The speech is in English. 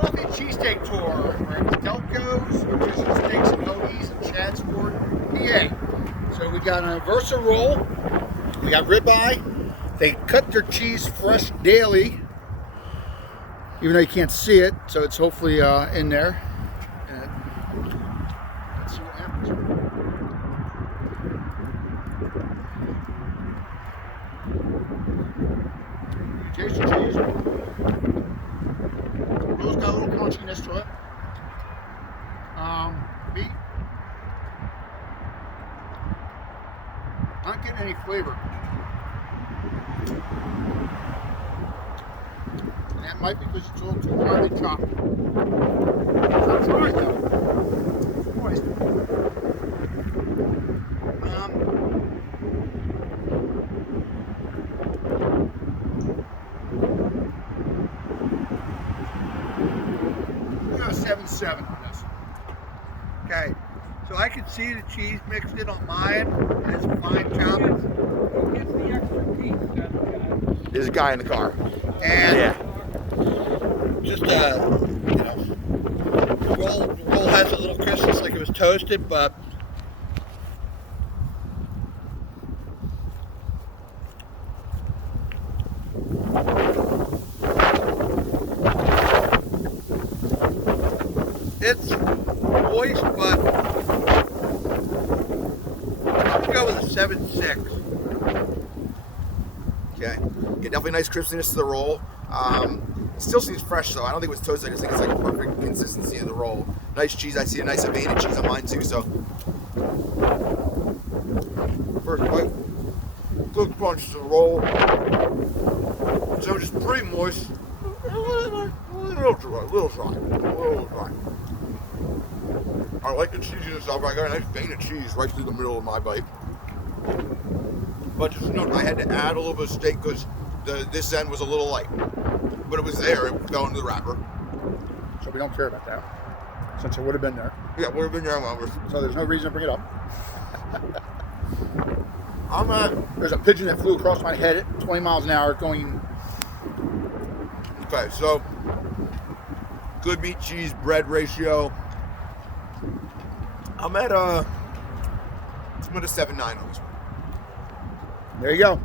Cheesesteak tour. We're at Delco's, Cheesesteaks and Hoagies in Chadsport, PA. So we got a Versa roll, we got ribeye. They cut their cheese fresh daily, even though you can't see it, so it's hopefully in there. Let's see what happens. You taste the cheese. The roll's got a little crunchiness to it. Meat. Not getting any flavor. And that might be because it's a little too finely chopped. It's not dry though. It's moist. We got a 7.7 on this. Okay, so I can see the cheese mixed in on mine, and it's fine chopped. Who gets the extra piece? There's a guy in the car, and just you know, the roll has a little crispness like it was toasted, but it's moist, but I'm gonna go with a 7.6. Okay, yeah, definitely nice crispiness to the roll. It still seems fresh though. I don't think it was toasted. I just think it's like a perfect consistency of the roll. Nice cheese. I see a nice Havana cheese on mine too. So first bite, good crunch to the roll. So just pretty moist, a little dry. I like the cheesiness of it. I got a nice vein of cheese right through the middle of my bite. But just note, I had to add a little bit of steak because this end was a little light. But it was there, it fell into the wrapper. So we don't care about that, since it would have been there. Yeah, it would have been there longer. So there's no reason to bring it up. There's a pigeon that flew across my head at 20 miles an hour going... Okay, so good meat, cheese, bread ratio. I'm at a 7.9 on this one. There you go.